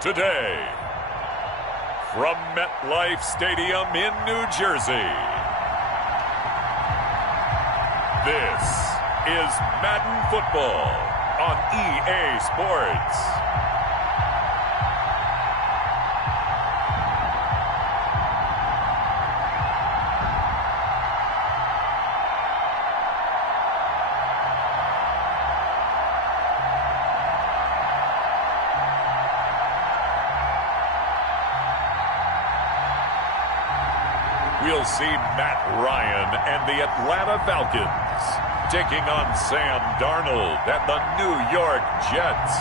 Today, from MetLife Stadium in New Jersey, this is Madden Football on EA Sports. We'll see Matt Ryan and the Atlanta Falcons taking on Sam Darnold and the New York Jets.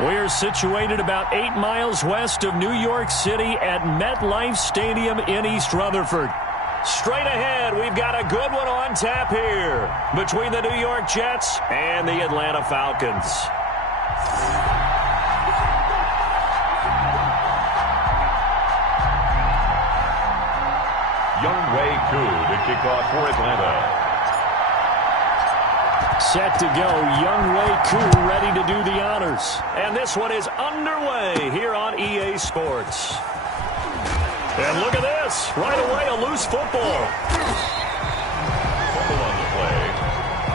We're situated about 8 miles west of New York City at MetLife Stadium in East Rutherford. Straight ahead, we've got a good one on tap here between the New York Jets and the Atlanta Falcons. Younghoe Koo to kick off for Atlanta. Set to go, Younghoe Koo ready to do the honors. And this one is underway here on EA Sports. And look at this, right away a loose football. Fumble on the play,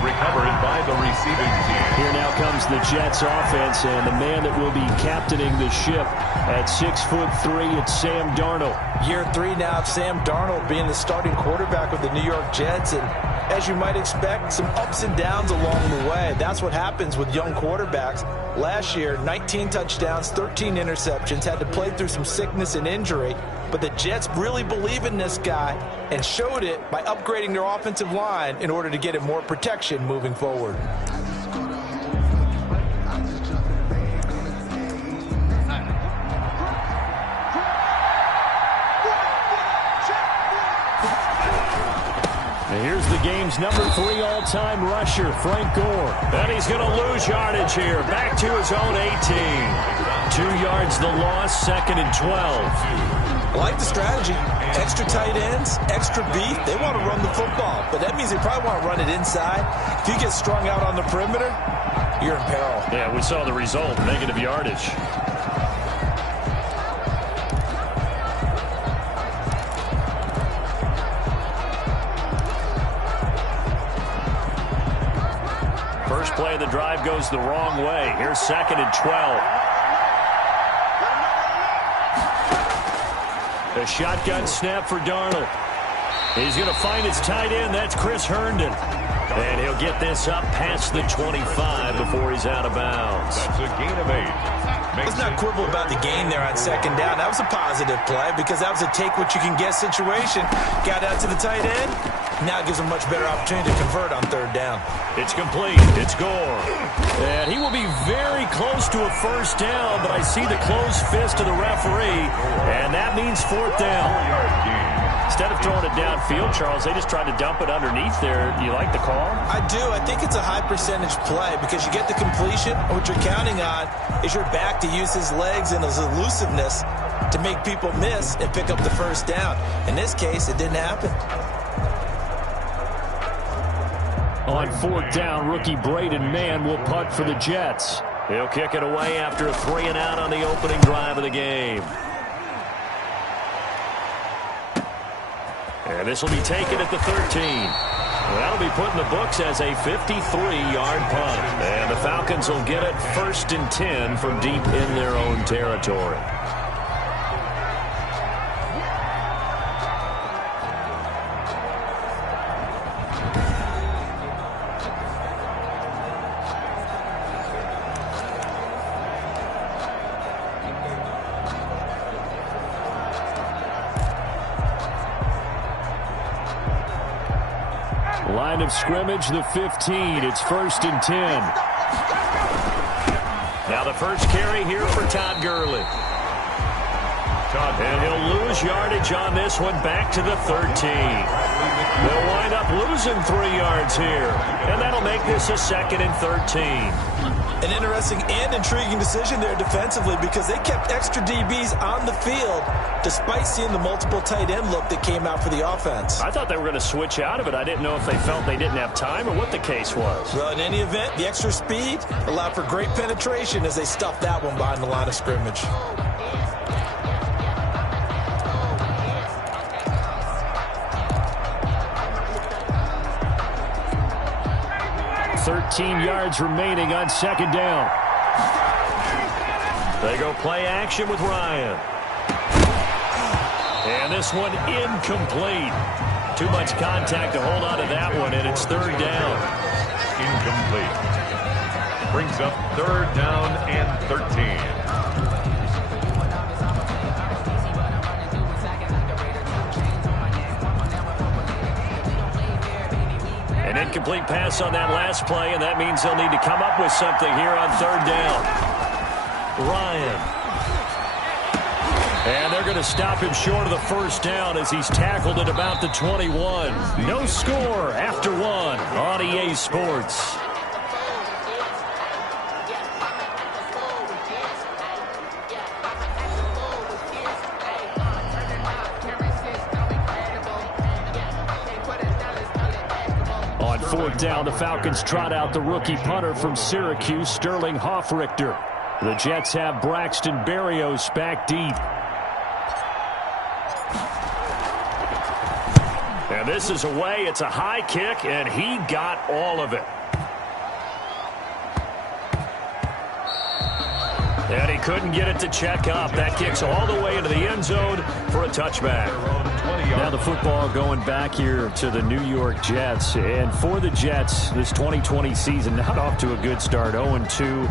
recovered by the receiving team. Here now comes the Jets offense, and the man that will be captaining the ship at 6'3", it's Sam Darnold. Year 3 now of Sam Darnold being the starting quarterback with the New York Jets, and as you might expect, some ups and downs along the way. That's what happens with young quarterbacks. Last year, 19 touchdowns, 13 interceptions, had to play through some sickness and injury, but the Jets really believe in this guy and showed it by upgrading their offensive line in order to get him more protection moving forward. And here's the game's number 3 all-time rusher, Frank Gore. And he's going to lose yardage here, back to his own 18. 2 yards the loss, 2nd and 12. I like the strategy. Extra tight ends, extra beef. They want to run the football, but that means they probably want to run it inside. If you get strung out on the perimeter, you're in peril. Yeah, we saw the result, negative yardage. First play of the drive goes the wrong way. Here's 2nd and 12. A shotgun snap for Darnold. He's going to find his tight end. That's Chris Herndon. And he'll get this up past the 25 before he's out of bounds. That's a gain of 8. Let's not quibble about the gain there on 2nd down. That was a positive play because that was a take-what-you-can-get situation. Got out to the tight end. Now it gives him a much better opportunity to convert on 3rd down. It's complete. It's Gore. And he will be very close to a first down, but I see the closed fist of the referee, and that means 4th down. Instead of throwing it downfield, Charles, they just tried to dump it underneath there. You like the call? I do. I think it's a high-percentage play because you get the completion, and what you're counting on is your back to use his legs and his elusiveness to make people miss and pick up the first down. In this case, it didn't happen. On 4th down, rookie Braden Mann will punt for the Jets. He'll kick it away after a 3-and-out on the opening drive of the game. And this will be taken at the 13. That'll be put in the books as a 53-yard punt. And the Falcons will get it 1st and 10 from deep in their own territory. Line of scrimmage, the 15. It's 1st and 10. Now the first carry here for Todd Gurley. And he'll lose yardage on this one back to the 13. They'll wind up losing 3 yards here. And that'll make this a 2nd and 13. An interesting and intriguing decision there defensively because they kept extra DBs on the field despite seeing the multiple tight end look that came out for the offense. I thought they were going to switch out of it. I didn't know if they felt they didn't have time or what the case was. Well, in any event, the extra speed allowed for great penetration as they stuffed that one behind the line of scrimmage. 13 yards remaining on second down. They go play action with Ryan. And this one incomplete. Too much contact to hold on to that one, and it's third down. Incomplete. Brings up third down and 13. An incomplete pass on that last play, and that means they'll need to come up with something here on third down. Ryan. And they're going to stop him short of the first down as he's tackled at about the 21. No score after one on EA Sports. On fourth down, the Falcons trot out the rookie punter from Syracuse, Sterling Hoffrichter. The Jets have Braxton Berrios back deep. And this is away. It's a high kick, and he got all of it. And he couldn't get it to check up. That kicks all the way into the end zone for a touchback. Now the football going back here to the New York Jets. And for the Jets, this 2020 season not off to a good start. 0-2.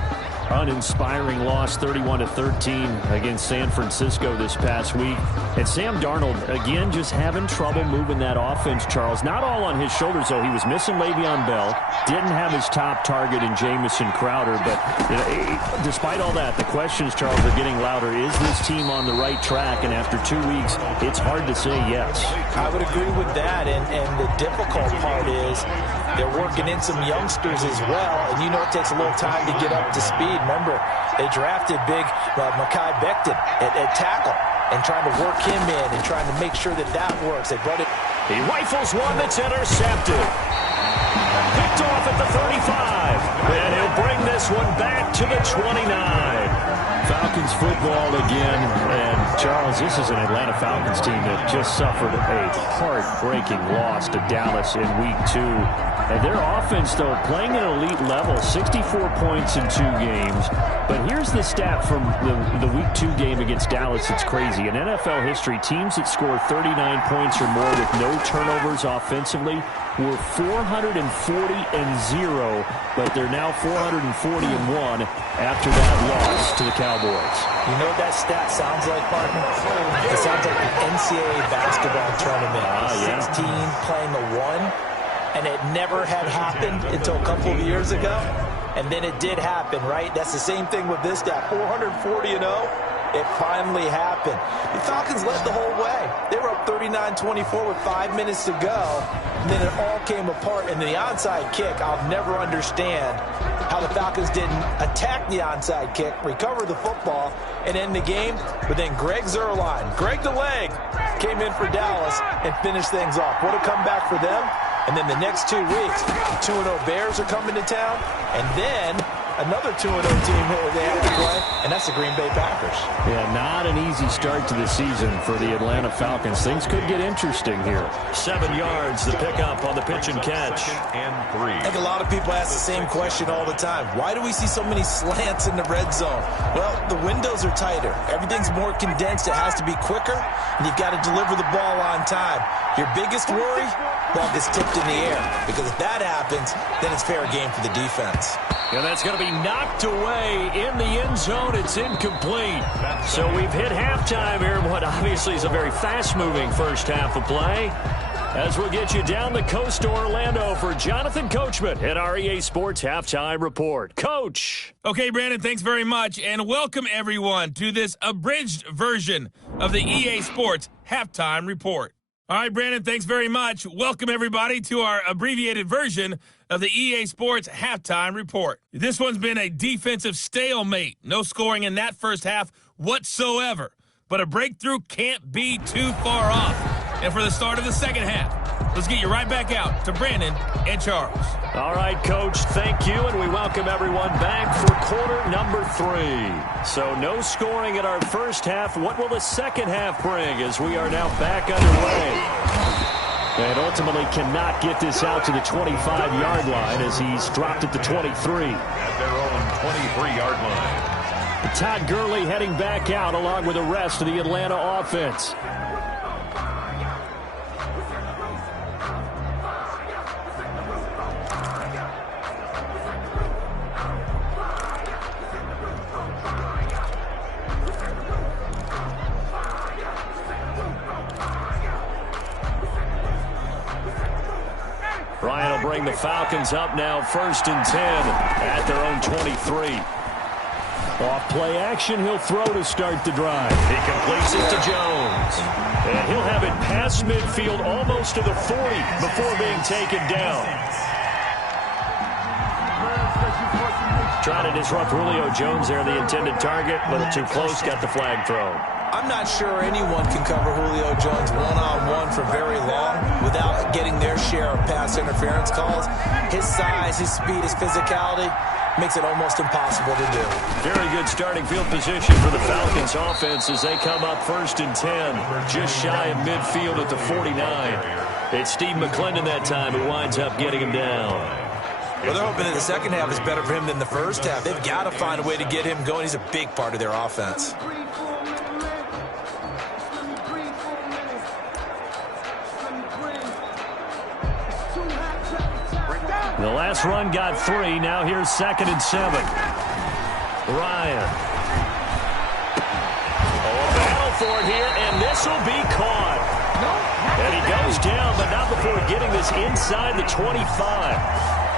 Uninspiring loss 31-13 against San Francisco this past week. And Sam Darnold, again, just having trouble moving that offense, Charles. Not all on his shoulders, though. He was missing Le'Veon Bell. Didn't have his top target in Jamison Crowder. But despite all that, the questions, Charles, are getting louder. Is this team on the right track? And after 2 weeks, it's hard to say yes. I would agree with that. And the difficult part is they're working in some youngsters as well. And you know it takes a little time to get up to speed. Remember, they drafted big Mekhi Becton at tackle and trying to work him in and trying to make sure that works. They brought it. He rifles one that's intercepted. Picked off at the 35. And he'll bring this one back to the 29. Falcons football again. And, Charles, this is an Atlanta Falcons team that just suffered a heartbreaking loss to Dallas in Week 2. And their offense, though, playing at an elite level, 64 points in 2 games. But here's the stat from the Week 2 game against Dallas. It's crazy. In NFL history, teams that score 39 points or more with no turnovers offensively were 440-0, but they're now 440-1 after that loss to the Cowboys. You know what that stat sounds like, partner? It sounds like the NCAA basketball tournament. 16 playing a 1. And it never had happened until a couple of years ago. And then it did happen, right? That's the same thing with this stat. 440-0. It finally happened. The Falcons led the whole way. They were up 39-24 with 5 minutes to go. And then it all came apart. And the onside kick, I'll never understand how the Falcons didn't attack the onside kick, recover the football, and end the game. But then Greg Zuerlein, Greg the Leg, came in for Dallas and finished things off. What a comeback for them. And then the next 2 weeks, the 2-0 Bears are coming to town. And then another 2-0 team they have to play, and that's the Green Bay Packers. Yeah, not an easy start to the season for the Atlanta Falcons. Things could get interesting here. 7 yards, the pickup on the pitch and catch. I think a lot of people ask the same question all the time. Why do we see so many slants in the red zone? Well, the windows are tighter. Everything's more condensed. It has to be quicker, and you've got to deliver the ball on time. Your biggest worry? Ball gets tipped in the air, because if that happens, then it's fair game for the defense. And that's going to be knocked away in the end zone. It's incomplete. So we've hit halftime here, what obviously is a very fast-moving first half of play, as we'll get you down the coast to Orlando for Jonathan Coachman at our EA Sports Halftime Report. Coach. Okay, Brandon, thanks very much, and welcome everyone to this abridged version of the EA Sports Halftime Report. All right, Brandon, thanks very much. Welcome, everybody, to our abbreviated version of the EA Sports Halftime Report. This one's been a defensive stalemate. No scoring in that first half whatsoever. But a breakthrough can't be too far off. And for the start of the second half, let's get you right back out to Brandon and Charles. All right, Coach, thank you, and we welcome everyone back for quarter number 3. So no scoring in our first half. What will the second half bring as we are now back underway? And ultimately cannot get this out to the 25-yard line as he's dropped at the 23. At their own 23-yard line. Todd Gurley heading back out along with the rest of the Atlanta offense. Ryan will bring the Falcons up now, 1st and 10 at their own 23. Off play action, he'll throw to start the drive. He completes it to Jones. And he'll have it past midfield almost to the 40 before being taken down. Trying to disrupt Julio Jones there, the intended target. A little too close, got the flag thrown. I'm not sure anyone can cover Julio Jones one-on-one for very long without getting their share of pass interference calls. His size, his speed, his physicality makes it almost impossible to do. Very good starting field position for the Falcons offense as they come up 1st and 10, just shy of midfield at the 49. It's Steve McClendon that time who winds up getting him down. Well, they're hoping that the second half is better for him than the first half. They've got to find a way to get him going. He's a big part of their offense. The last run got 3. Now here's 2nd and 7. Ryan. Oh, a battle for it here, and this will be caught. And he goes down, but not before getting this inside the 25.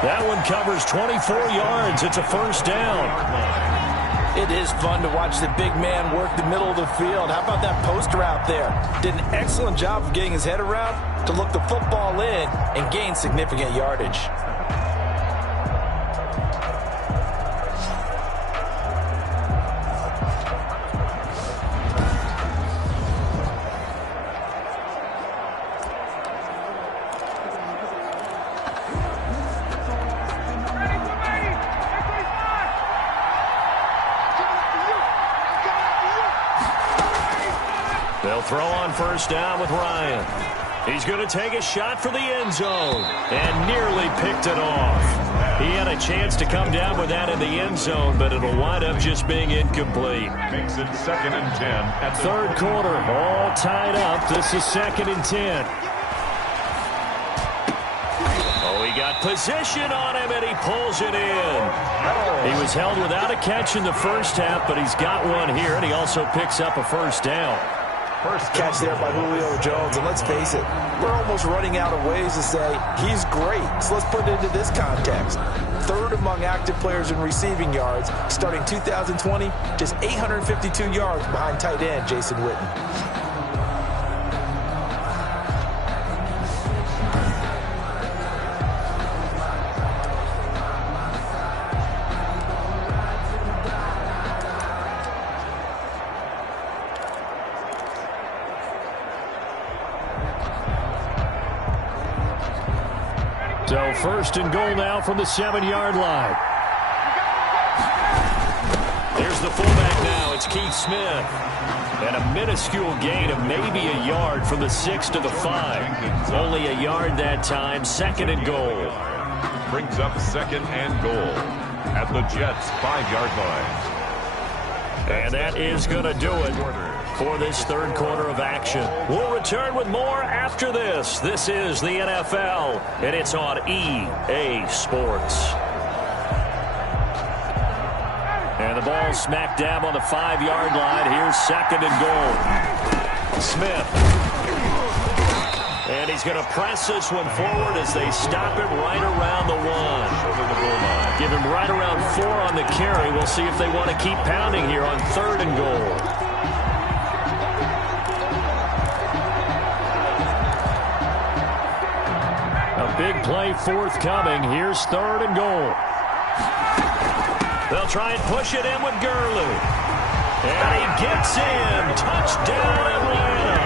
That one covers 24 yards. It's a 1st down. It is fun to watch the big man work the middle of the field. How about that post route there? Did an excellent job of getting his head around to look the football in and gain significant yardage. They'll throw on 1st down with Ryan. He's going to take a shot for the end zone and nearly picked it off. He had a chance to come down with that in the end zone, but it'll wind up just being incomplete. Makes it 2nd and 10. At 3rd quarter, all tied up. This is 2nd and 10. Oh, he got position on him, and he pulls it in. He was held without a catch in the first half, but he's got one here, and he also picks up a 1st down. First catch there by Julio Jones, and let's face it, we're almost running out of ways to say he's great. So let's put it into this context. 3rd among active players in receiving yards, starting 2020, just 852 yards behind tight end Jason Witten. So 1st and goal now from the 7-yard line. There's the fullback now. It's Keith Smith. And a minuscule gain of maybe a yard from the 6 to the 5. Only a yard that time. 2nd and goal. Brings up 2nd and goal at the Jets' 5-yard line. And that is going to do it for this 3rd quarter of action. We'll return with more after this. This is the NFL, and it's on EA Sports. And the ball smack dab on the 5-yard line. Here's 2nd and goal. Smith. And he's going to press this one forward as they stop him right around the 1. Give him right around 4 on the carry. We'll see if they want to keep pounding here on 3rd and goal. Big play forthcoming. Here's 3rd and goal. They'll try and push it in with Gurley. And he gets in. Touchdown, Atlanta.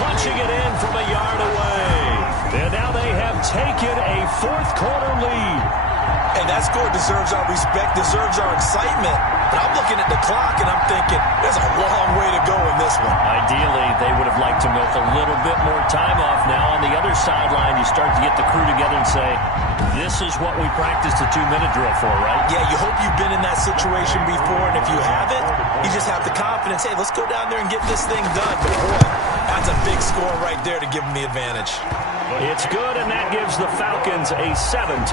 Punching it in from a yard away. And now they have taken a 4th-quarter lead. And that score deserves our respect, deserves our excitement. But I'm looking at the clock, and I'm thinking, there's a long way to go in this one. Ideally, they would have liked to milk a little bit more time off now. On the other sideline, you start to get the crew together and say, this is what we practiced a 2-minute drill for, right? Yeah, you hope you've been in that situation before, and if you haven't, you just have the confidence, hey, let's go down there and get this thing done. But boy, that's a big score right there to give them the advantage. It's good, and that gives the Falcons a 7-0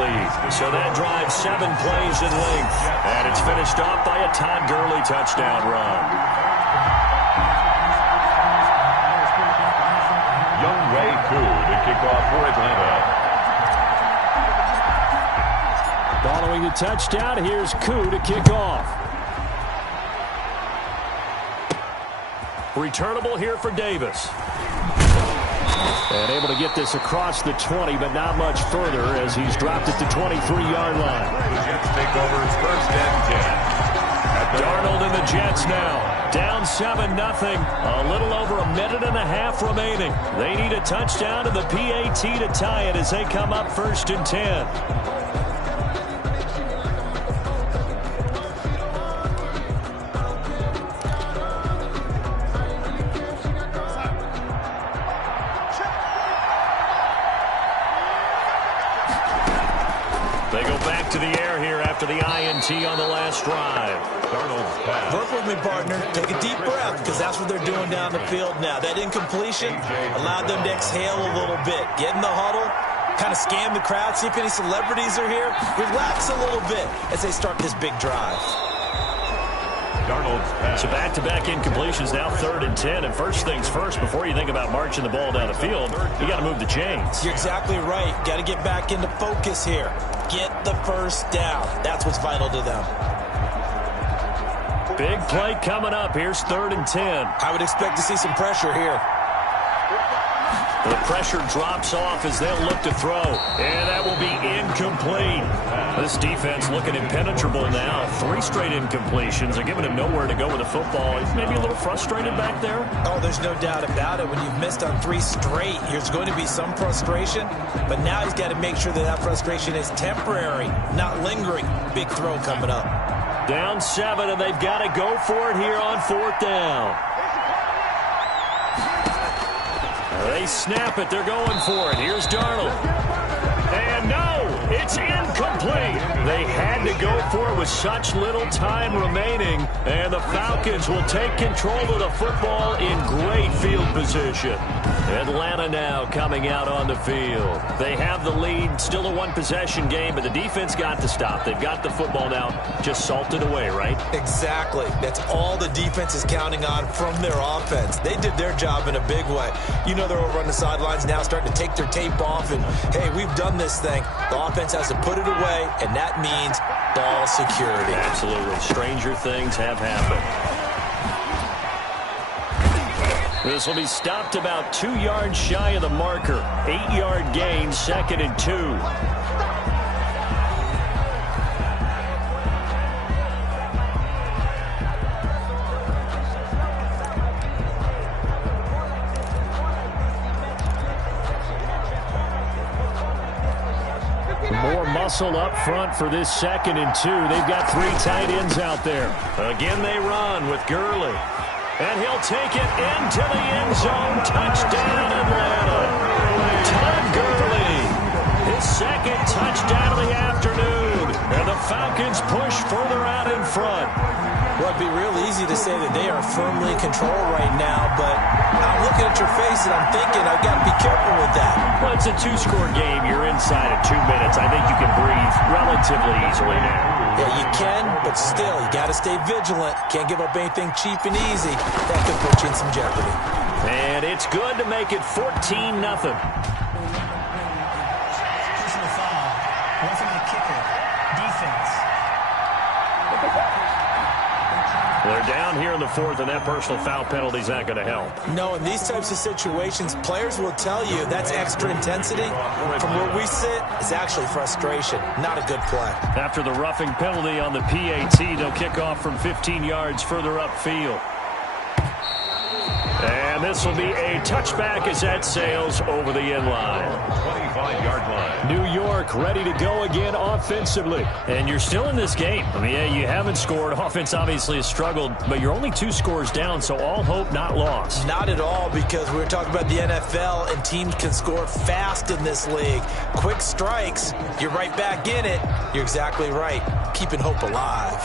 lead. So that drives 7 plays in length. And it's finished off by a Todd Gurley touchdown run. Younghoe Koo to kick off for Atlanta. Following the touchdown, here's Koo to kick off. Returnable here for Davis. And able to get this across the 20, but not much further as he's dropped it to 23-yard line. The Jets take over his 1st and 10. Darnold and the Jets now down 7-0. A little over a minute and a half remaining. They need a touchdown and the PAT to tie it as they come up 1st and 10. They go back to the air here after the INT on the last drive. Darnold's pass. Work with me, partner. Take a deep breath, because that's what they're doing down the field now. That incompletion allowed them to exhale a little bit. Get in the huddle, kind of scan the crowd, see if any celebrities are here. Relax a little bit as they start this big drive. Darnold's pass. So back-to-back incompletions, now 3rd and 10. And first things first, before you think about marching the ball down the field, you got to move the chains. You're exactly right. Got to get back into focus here. Get the first down. That's what's vital to them. Big play coming up. Here's 3rd and 10. I would expect to see some pressure here. The pressure drops off as they'll look to throw. And that will be incomplete. This defense looking impenetrable now. 3 straight incompletions. They're giving him nowhere to go with the football. He's maybe a little frustrated back there. Oh, there's no doubt about it. When you've missed on 3 straight, there's going to be some frustration. But now he's got to make sure that frustration is temporary, not lingering. Big throw coming up. Down 7, and they've got to go for it here on 4th down. They snap it. They're going for it. Here's Darnold. And no, it's incomplete. They had to go for it with such little time remaining. And the Falcons will take control of the football in great field position. Atlanta now coming out on the field. They have the lead. Still a 1-possession game, but the defense got to stop. They've got the football now. Just salted away, right? Exactly. That's all the defense is counting on from their offense. They did their job in a big way. You know they're over on the sidelines now starting to take their tape off and, hey, we've done this thing. The offense has to put it away, and that means ball security. Absolutely. Stranger things have happened. This will be stopped about 2 yards shy of the marker. 8-yard gain, 2nd and 2. More muscle up front for this 2nd and 2. They've got 3 tight ends out there. Again, they run with Gurley. And he'll take it into the end zone. Touchdown, Atlanta. Todd Gurley. His 2nd touchdown of the afternoon. And the Falcons push further out in front. Well, it'd be real easy to say that they are firmly in control right now, but I'm looking at your face and I'm thinking I've got to be careful with that. Well, it's a 2-score game. You're inside of 2 minutes. I think you can breathe relatively easily now. Yeah, you can, but still, you got to stay vigilant. Can't give up anything cheap and easy. That could put you in some jeopardy. And it's good to make it 14-0. Personal foul. Roughing the kicker. Defense. They're down here in the fourth, and that personal foul penalty is not going to help. No, in these types of situations, players will tell you that's extra intensity. From where we sit, it's actually frustration. Not a good play. After the roughing penalty on the PAT, they'll kick off from 15 yards further upfield. And this will be a touchback as that sails over the end line. 25-yard line. New York ready to go again offensively. And you're still in this game. I mean, yeah, you haven't scored. Offense obviously has struggled, but you're only 2 scores down, so all hope not lost. Not at all, because we were talking about the NFL, and teams can score fast in this league. Quick strikes, you're right back in it. You're exactly right. Keeping hope alive.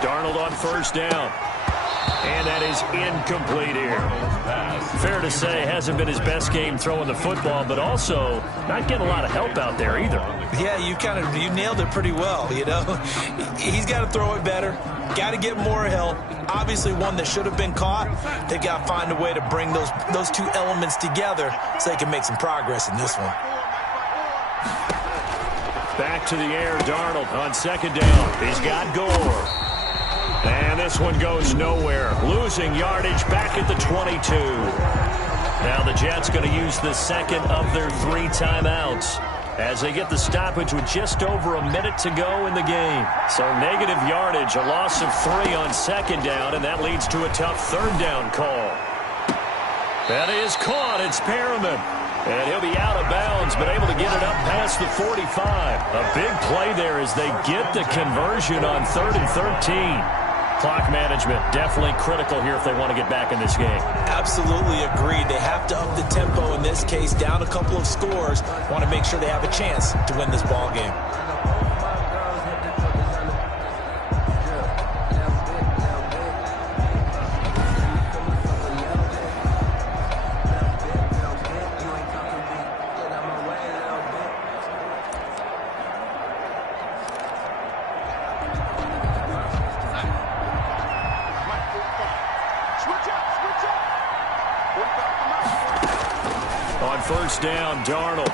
Darnold on first down. And that is incomplete here. Fair to say, hasn't been his best game throwing the football, but also not getting a lot of help out there either. Yeah, you nailed it pretty well, you know. He's got to throw it better. Got to get more help. Obviously one that should have been caught. They got to find a way to bring those two elements together so they can make some progress in this one. Back to the air, Darnold on second down. He's got Gore. And this one goes nowhere. Losing yardage back at the 22. Now the Jets going to use the second of their 3 timeouts as they get the stoppage with just over a minute to go in the game. So negative yardage, a loss of 3 on second down, and that leads to a tough third down call. That is caught. It's Perriman. And he'll be out of bounds, but able to get it up past the 45. A big play there as they get the conversion on 3rd and 13. Clock management definitely critical here if they want to get back in this game. Absolutely agreed. They have to up the tempo in this case, down a couple of scores. Want to make sure they have a chance to win this ball game. On first down, Darnold.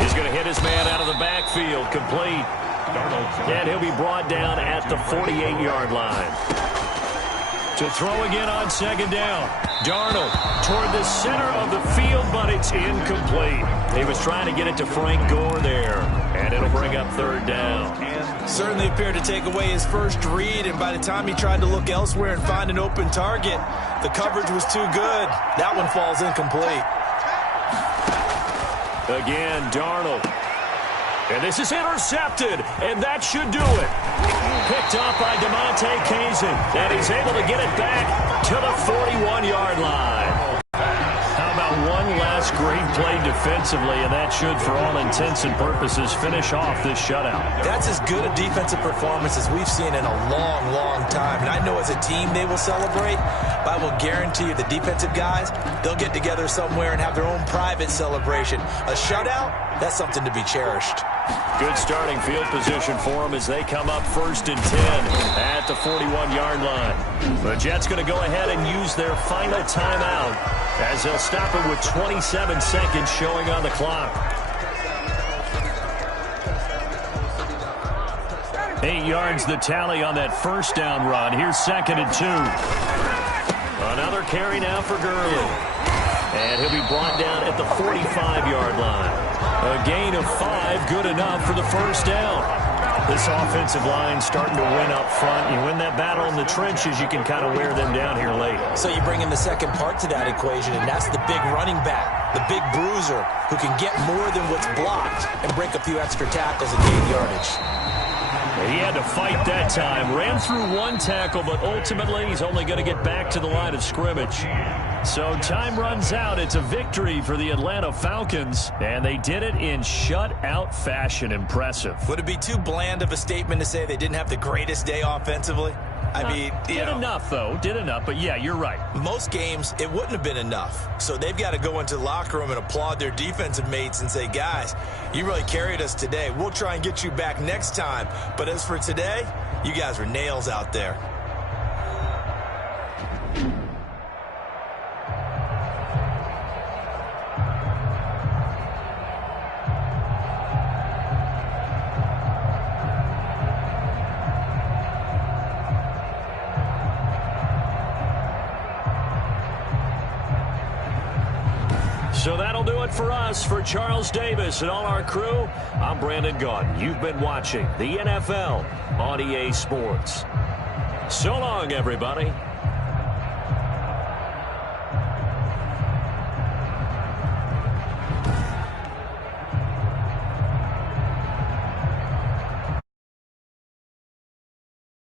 He's going to hit his man out of the backfield, complete. And he'll be brought down at the 48-yard line. To throw again on second down. Darnold toward the center of the field, but it's incomplete. He was trying to get it to Frank Gore there, and it'll bring up third down. Certainly appeared to take away his first read, and by the time he tried to look elsewhere and find an open target, the coverage was too good. That one falls incomplete. Again, Darnold. And this is intercepted, and that should do it. Picked up by DeMonte Kazin, and he's able to get it back to the 41-yard line. How about one last great play defensively, and that should, for all intents and purposes, finish off this shutout. That's as good a defensive performance as we've seen in a long, long time. And I know as a team they will celebrate, but I will guarantee you the defensive guys, they'll get together somewhere and have their own private celebration. A shutout, that's something to be cherished. Good starting field position for them as they come up 1st and 10 at the 41-yard line. The Jets going to go ahead and use their final timeout as they'll stop it with 27 seconds showing on the clock. 8 yards the tally on that first down run. Here's 2nd and 2. Another carry now for Gurley. And he'll be brought down at the 45-yard line. A gain of 5, good enough for the first down. This offensive line starting to win up front. You win that battle in the trenches, you can kind of wear them down here late. So you bring in the second part to that equation, and that's the big running back, the big bruiser, who can get more than what's blocked and break a few extra tackles and gain yardage. He had to fight that time. Ran through 1 tackle, but ultimately he's only going to get back to the line of scrimmage. So time runs out. It's a victory for the Atlanta Falcons, and they did it in shutout fashion. Impressive. Would it be too bland of a statement to say they didn't have the greatest day offensively? I mean, did enough, though. Did enough, but yeah, you're right. Most games, it wouldn't have been enough. So they've got to go into the locker room and applaud their defensive mates and say, guys, you really carried us today. We'll try and get you back next time. But as for today, you guys were nails out there. So that'll do it for us. For Charles Davis and all our crew, I'm Brandon Gaudin. You've been watching the NFL on EA Sports. So long, everybody.